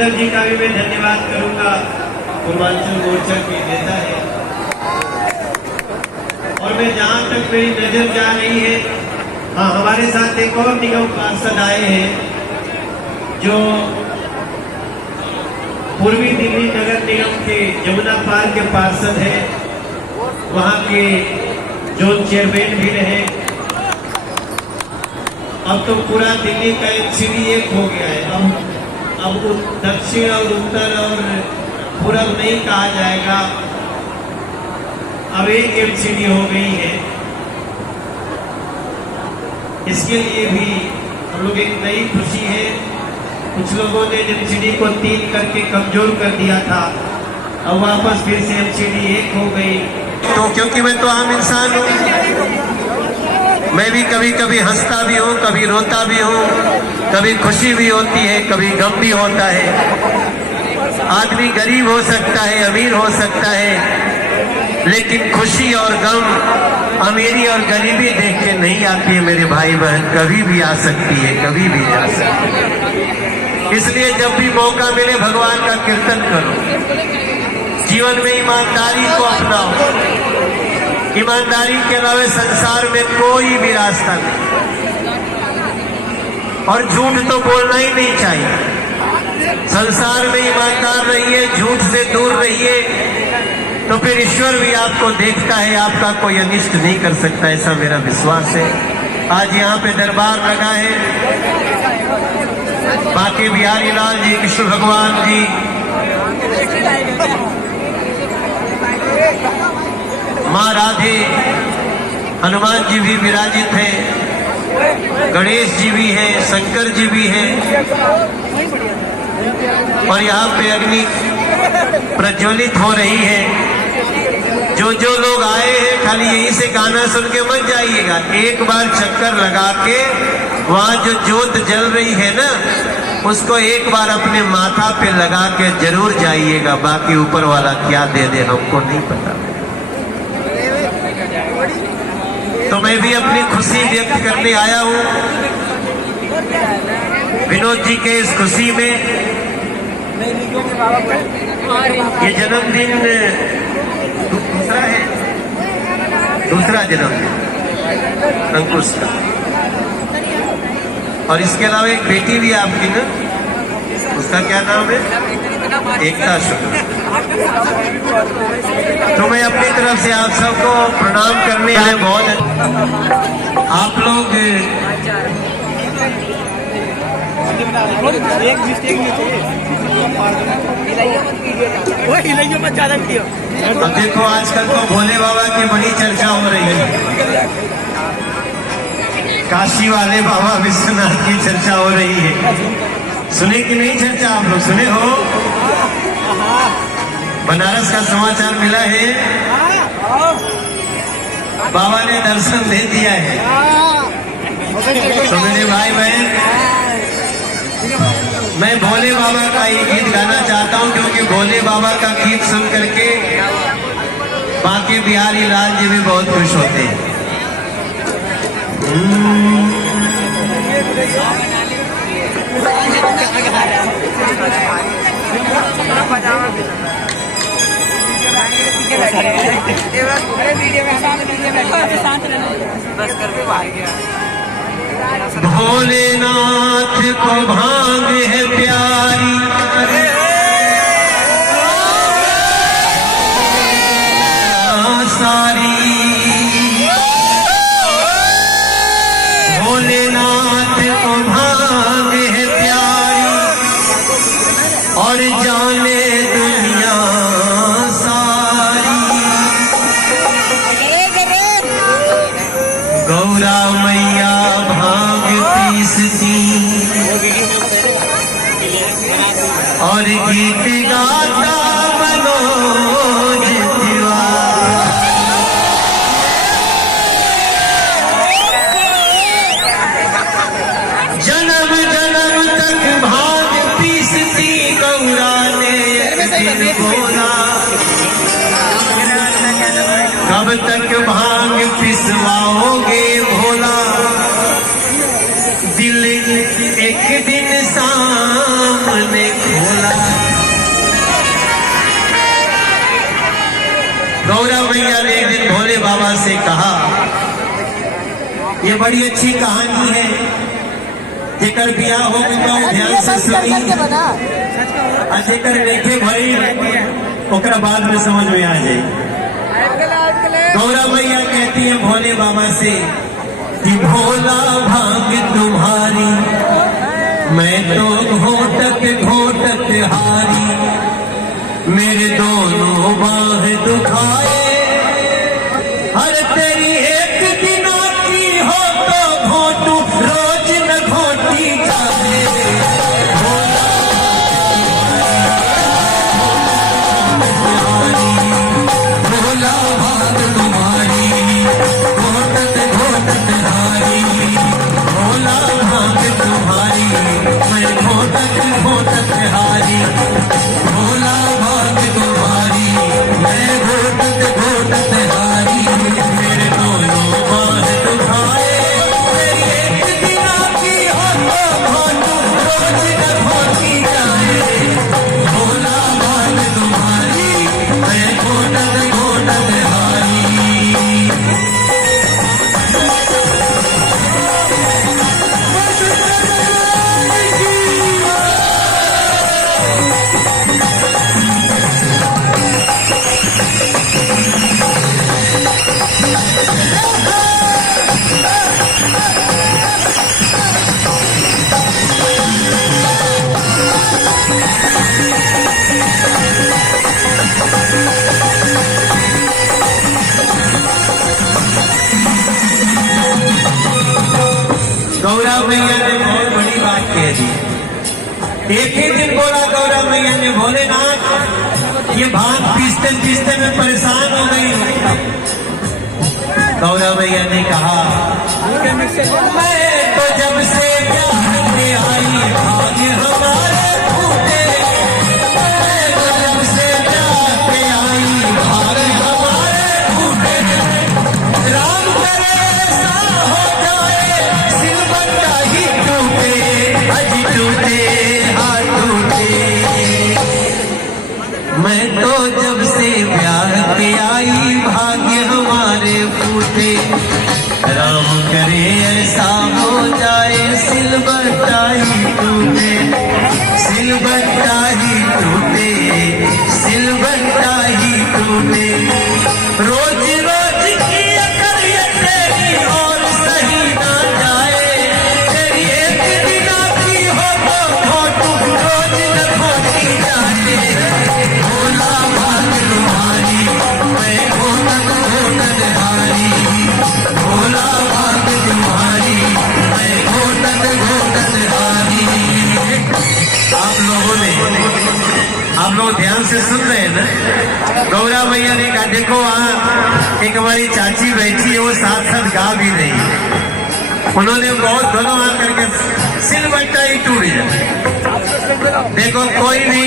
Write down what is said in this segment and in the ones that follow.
मंडल जी का भी मैं धन्यवाद करूंगा, पूर्वांचल मोर्चा के नेता है। और मैं जहां तक मेरी नजर जा रही है, हाँ, हमारे साथ एक और निगम पार्षद आए हैं जो पूर्वी दिल्ली नगर निगम के जमुना पार के पार्षद हैं, वहां के जोन चेयरमैन भी रहे। अब तो पूरा दिल्ली का एमसीडी एक हो गया है। अब दक्षिण और उत्तर और पूरब नहीं कहा जाएगा, अब एक एमसीडी हो गई है। इसके लिए भी हम लोग एक नई खुशी है। कुछ लोगों ने एमसीडी को 3 करके कमजोर कर दिया था, अब वापस फिर से एमसीडी 1 हो गई। तो क्योंकि मैं तो आम इंसान हूँ, मैं भी कभी कभी हंसता भी हूँ, कभी रोता भी हूँ, कभी खुशी भी होती है, कभी गम भी होता है। आदमी गरीब हो सकता है, अमीर हो सकता है, लेकिन खुशी और गम, अमीरी और गरीबी देख के नहीं आती है मेरे भाई बहन, कभी भी आ सकती है, कभी भी जा सकती है। इसलिए जब भी मौका मिले भगवान का कीर्तन करो, जीवन में ईमानदारी को अपनाओ। ईमानदारी के अलावा संसार में कोई भी रास्ता नहीं, और झूठ तो बोलना ही नहीं चाहिए। संसार में ईमानदार रहिए, झूठ से दूर रहिए, तो फिर ईश्वर भी आपको देखता है, आपका कोई अनिष्ट नहीं कर सकता, ऐसा मेरा विश्वास है। आज यहाँ पे दरबार लगा है, बांके बिहारी लाल जी, कृष्ण भगवान जी, माँ राधे, हनुमान जी भी विराजित हैं, गणेश जी भी हैं, शंकर जी भी हैं, और यहाँ पे अग्नि प्रज्वलित हो रही है। जो जो लोग आए हैं, खाली यहीं से गाना सुन के मत जाइएगा, एक बार चक्कर लगा के वहाँ जो ज्योत जल रही है ना, उसको एक बार अपने माथा पे लगा के जरूर जाइएगा। बाकी ऊपर वाला क्या दे दे हमको नहीं पता। तो मैं भी अपनी खुशी व्यक्त करने आया हूँ विनोद जी के इस खुशी में। ये जन्मदिन दूसरा है, दूसरा जन्मदिन अंकुश का, और इसके अलावा एक बेटी भी आपकी ना, उसका क्या नाम है? एकता शुक्ला। तो मैं अपनी तरफ से आप सबको प्रणाम करने आए। बहुत आप लोग अब देखो, आजकल तो भोले बाबा की बड़ी चर्चा हो रही है, काशी वाले बाबा विश्वनाथ की चर्चा हो रही है। सुने कि नहीं चर्चा? आप लोग सुने हो? बनारस का समाचार मिला है, बाबा ने दर्शन दे दिया है। तो मेरे भाई बहन, मैं भोले बाबा का ये गीत गाना चाहता हूँ, क्योंकि भोले बाबा का गीत सुन करके बांके बिहारी लाल जी भी बहुत खुश होते हैं। भोलेनाथ को भांग है प्यारी, सारी भोलेनाथ को भांग है प्यारी, और जाने दुनिया सारी। गौरा मैया भांग पीसती और गीत गाता मनोज तिवारी। जन्म जन्म तक भांग पीसती गौरा ने एक दिन बोला, कब तक भांग पिसवाओगे भोला, दिल एक दिन सामने खोला। ये बड़ी अच्छी कहानी है। जेकर बियाह हो गया ध्यान से सुनी, और जेकर देखे भाई ओकरा बाद में समझ में आ जाए। गौरा मैया कहती है भोले बाबा से कि भोला भांग तुम्हारी, मैं तो घोटत घोटत हारी, मेरे दोनों बाह दुखाए, हर तेरी एक दिना की हो तो घोटू रोज न घोटी जाए। भोला भांग तुम्हारी, घोटत घोटत हारी, भोला भांग तुम्हारी, मैं घोटत घोटत हारी, भोला भांग तुम्हारी, मैं घोटत घोटत हारी, मेरे दोनों बाह दुखाए, तेरी एक दिना की हो तो घोटू रोज न घोटी जाए। भोला भांग तुम्हारी, मैं घोटत घोटत हारी। गौरा मैया ने बहुत बड़ी बात कह दी। एक ही दिन बोला गौरा मैया ने, भोलेनाथ ये भांग पीसते पीसते में परेशान हो गई। गौरा मैया ने कहा मैं तो जब से प्यार में आई भाग्य हमारे फूटे, मैं तो जब से प्यार में आई भाग्य हमारे फूटे, राम करे ऐसा हो जाए सिलबट्टा ही टूटे, अज टूटे हाथ टूटे। मैं तो जब से प्यार पे आई भाग्य हमारे फूटे, राम करे ऐसा हो जाए सिलबट्टा ही टूटे, सिलबट्टा ही टूटे, सिलबट्टा ही टूटे। रोज रोज की अकल ये तेरी और सही ना जाए, तेरी एक दिना की हो तो घोटू रोज न घोटी जाए। भोला भांग तुम्हारी, मैं घोटत घोटत हारी, भोला भांग तुम्हारी, मैं घोटत घोटत हारी। आप लोग ध्यान से सुन रहे हैं ना। गौरा मैया ने कहा देखो वहां एक हमारी चाची बैठी है, वो साथ साथ गा भी रही है। उन्होंने बहुत दोनों हाथ करके सिलबट्टा ही टूट जाए। देखो कोई भी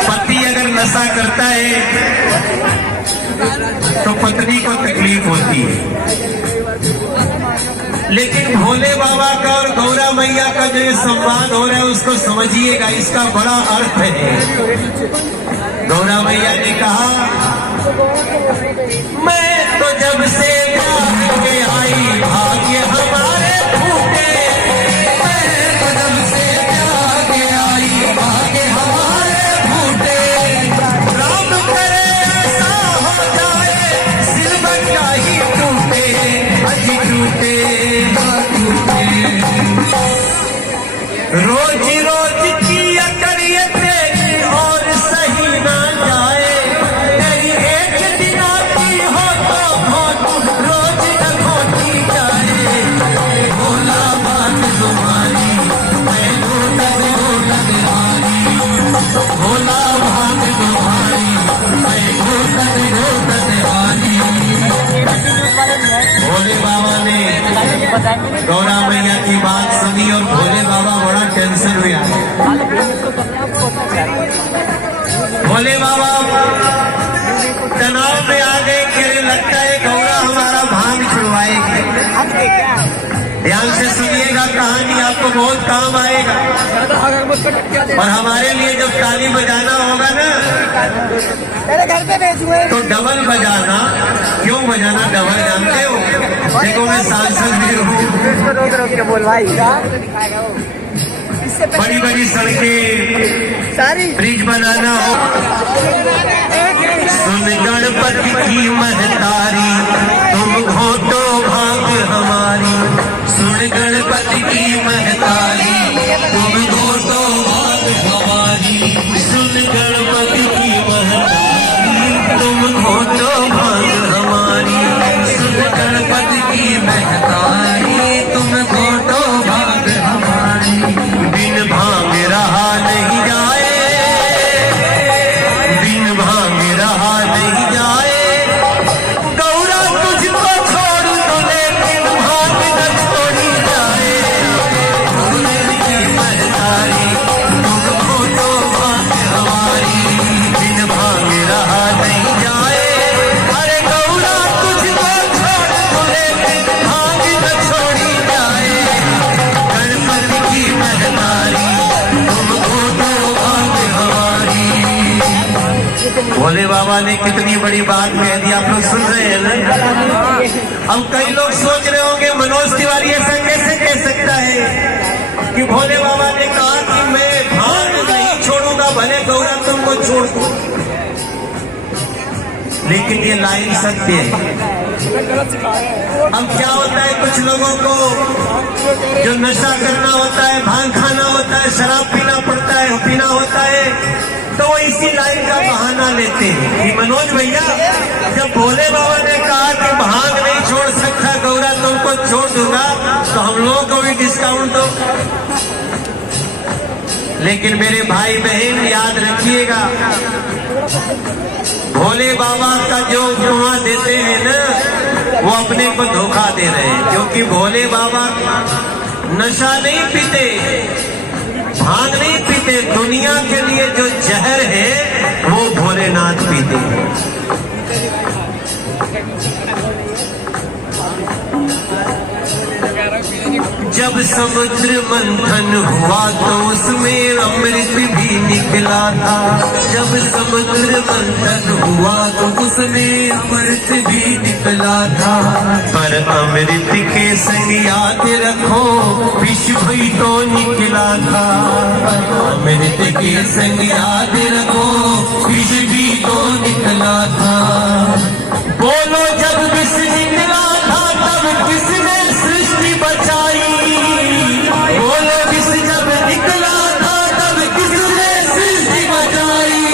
पति अगर नशा करता है तो पत्नी को तकलीफ होती है, लेकिन भोले बाबा का और गौरा मैया का जो ये संवाद हो रहा है उसको समझिएगा, इसका बड़ा अर्थ है। गौरा मैया ने कहा मैं तो जब से प्यार के आई भाग्य हमारे फूटे, मैं तो जब से प्यार के आई भाग्य हमारे फूटे, राम करे ऐसा हो जाए सिलबट्टा ही टूटे, अज टूटे रोज रोज की अकड़ियत तेरी और सही ना जाए, तेरी एक दिना की हो तो घोटू रोज न घोटी जाए। भोला भांग तुम्हारी, मैं घोटत घोटत हारी, भोला भांग तुम्हारी, मैं घोटत घोटत हारी। भोले बाबा ने गौरा मैया की बात सुनी और भोले बाबा बड़ा टेंशन में आ गए। भोले बाबा तनाव में आ गए कि लगता है गौरा हमारा भांग छुड़वाएगी। ध्यान से सुनिएगा, कहानी आपको बहुत काम आएगा। और हमारे लिए जब ताली बजाना होगा ना तेरे घर पे भेजूंगा। तो डबल बजाना, क्यों बजाना डबल जानते हो? देखो मैं सांसद भी हूँ, रोक के बोल भाई। बड़ी बड़ी सड़कें सारी ब्रिज बनाना हो, सुन गणपति की महतारी तुम हो तो भाग हमारी, सुन गणपति की महतारी तुम हो तो भाग हमारी, सुन गणपति की महतारी तुम हो तो भाग हमारी, सुन गणपति की महतारी तुम हो तो भाग हमारी। बिन भांग रहा नहीं जाए, बिन भांग रहा नहीं जाए, गौरा तुझको छोड़ दो लेकिन भांग न छोड़ी जाए, की महतारी तुम हो तो भांग हमारी, बिन भांग रहा नहीं जाए, अरे गौरा तुझको छोड़ दो लेकिन भांग न छोड़ी जाए, गणपति की महतारी तुम हो तो भांग हमारी। भोले बाबा ने कितनी बड़ी बात कह दी, आप लोग सुन रहे हैं ना? अब कई लोग सोच रहे होंगे मनोज तिवारी ऐसा कैसे कह सकता है कि भोले बाबा ने कहा कि मैं भांग नहीं छोड़ूंगा, भले गौरा तुमको छोड़ दूं। लेकिन ये लाइन सत्य है। अब क्या होता है, कुछ लोगों को जो नशा करना होता है, भांग खाना होता है, शराब पीना पड़ता है, पीना होता है, तो वो इसी लाइन का बहाना लेते हैं कि मनोज भैया जब भोले बाबा ने कहा कि भांग नहीं छोड़ सकता गौरा तुमको छोड़ दूंगा, तो हम लोगों को भी डिस्काउंट दो। लेकिन मेरे भाई बहन याद रखिएगा, भोले बाबा का जो उपमा देते हैं ना, वो अपने को धोखा दे रहे हैं, क्योंकि भोले बाबा नशा नहीं पीते, भांग नहीं पीते, दुनिया के लिए जो जहर है वो भोलेनाथ पीते हैं। जब समुद्र मंथन हुआ तो उसमें अमृत भी निकला था, जब समुद्र मंथन हुआ तो उसमें अमृत भी निकला था, पर अमृत के संग याद रखो विष भी तो निकला था, अमृत के संग याद रखो विष भी तो निकला था। बोलो जब विष निकला था तब किसने सृष्टि बचाई, बोलो विष जब निकला था तब किसने सृष्टि बचाई,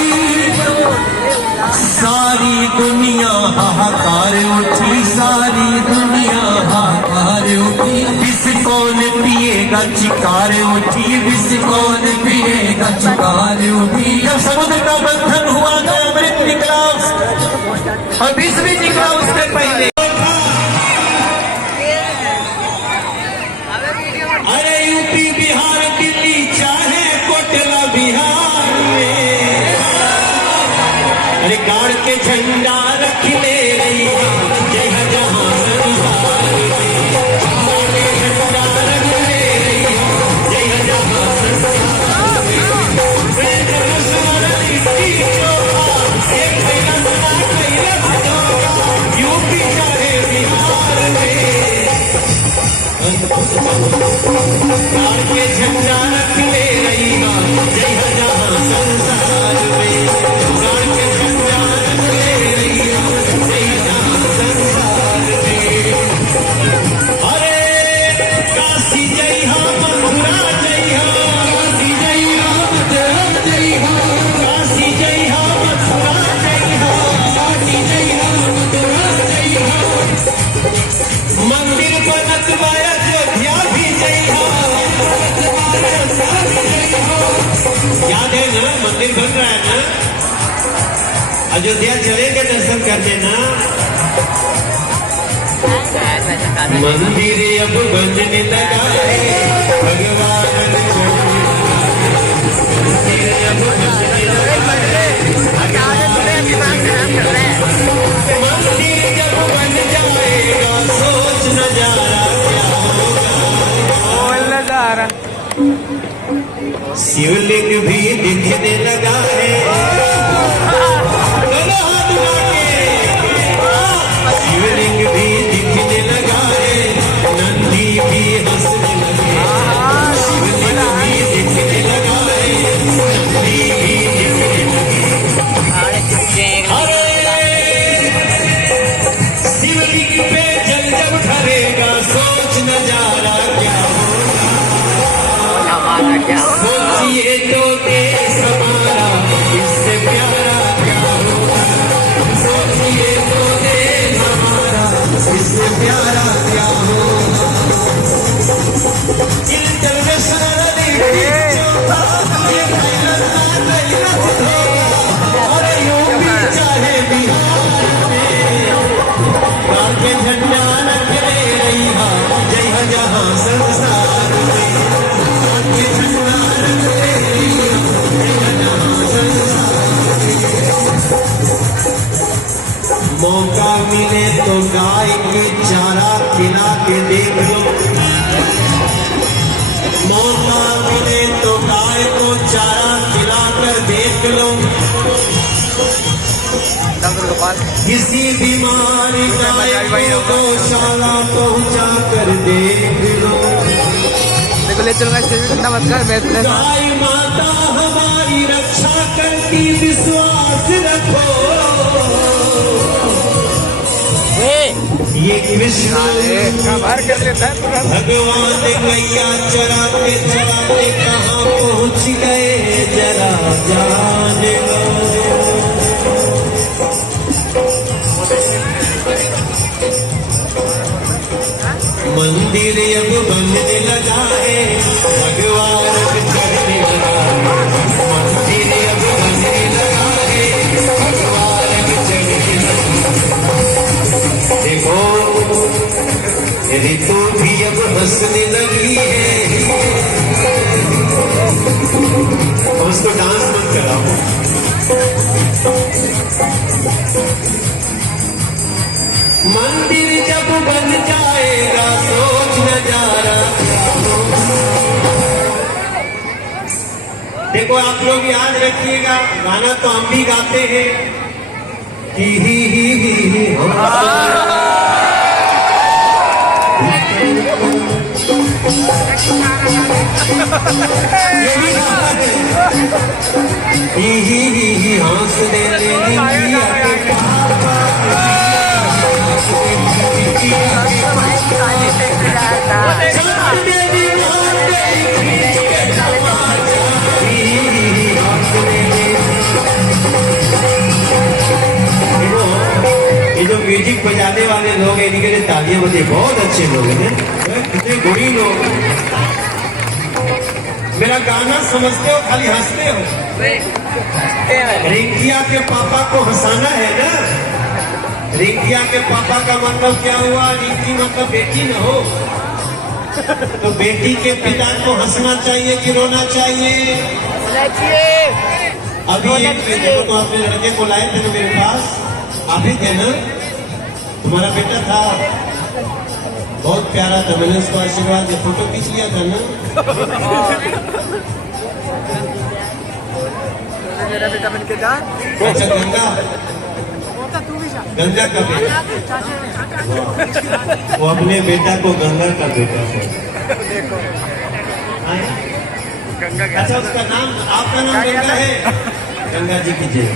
सारी दुनिया हाहाकार उठी, सारी दुनिया हाहाकार उठी, विष कौन पिएगा चिकार उठी, विष कौन पिएगा चिकार उठी। जब समुद्र का मंथन हुआ तो अमृत निकला और विष भी निकला उससे पहले। अरे यूपी बिहार दिल्ली चाहे कोटला बिहार में, अरे गाड़ के झंडा रख ले रही जय जहां संसार में, गाड़ के झंडा रख ले रही जय जहां संसार में, वेद स्मरण की शोभा एक कैलाश जोगा, यूपी चाहे बिहार में, गाड़ के झंडा रख ले रही जय जहां संसार में, गाड़ के झंडा रख ले रही जय जहां संसार में। अरे काशी जय हो, मथुरा जय हो, काशी जय हो, मथुरा जय हो, काशी जय हो, मथुरा जय हो, काशी जय हो, मथुरा जय हो, मंदिर बनत माया अयोध्या भी जय हो, याद है ना, मंदिर बन रहा है ना, अयोध्या चलेंगे दर्शन करने ना, मंदिर अब बनने लगा है भगवान, मंदिर अब बनने लगा है, मंदिर जब बन जाएगा सोच नजारा क्या होगा, शिवलिंग भी दिखने लगा है, मौका मिले तो गाय के चारा खिला के देख लो, मौका मिले तो गाय को चारा खिलाकर देख लो, किसी बीमारी गाय को गौशाला पहुंचा कर देख लो। ले चलूंगा मत कर, गाय माता हमारी रक्षा करती, विश्वास रखो। ये कृष्ण भगवान गैया चराते चराते कहाँ पहुँच गए, जरा जान लो। मंदिर अब बनने लगा है, भगवान चढ़ने लगा है। मंदिर अब बनने लगा है, भगवान चढ़ने लगा। देखो ऋतु भी अब हंसने लगी है। उसको डांस मत कराओ। मंदिर जब बन जाएगा सोच नजारा। देखो आप लोग याद रखिएगा, गाना तो हम भी गाते हैं। ही हंस दे ये जो म्यूजिक बजाने वाले लोग हैं, इनके लिए तालियां बजे, बहुत अच्छे लोग हैं, कितने गुणी लोग। मेरा गाना समझते हो, खाली हंसते हो। रिंकिया के पापा को हंसाना है ना। रिंकिया के पापा का मतलब क्या हुआ? रिंकी मतलब बेटी न हो, तो बेटी के पिता को हंसना चाहिए कि रोना चाहिए? अभी एक तो अपने लड़के को लाए थे ना मेरे पास, आप ही थे ना, तुम्हारा बेटा था, बहुत प्यारा था। मैंने उसको आशीर्वाद दिया, फोटो खींच लिया था ना। मेरा बेटा बन के जा। अच्छा गंगा, गंगा का बेटा, वो अपने बेटा को गंगा का बेटा है। अच्छा उसका नाम, आपका नाम गंगा है? गंगा जी की जय।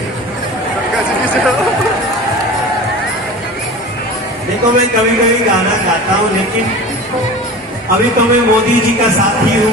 देखो मैं कभी कभी गाना गाता हूँ, लेकिन अभी तो मैं मोदी जी का साथी हूँ।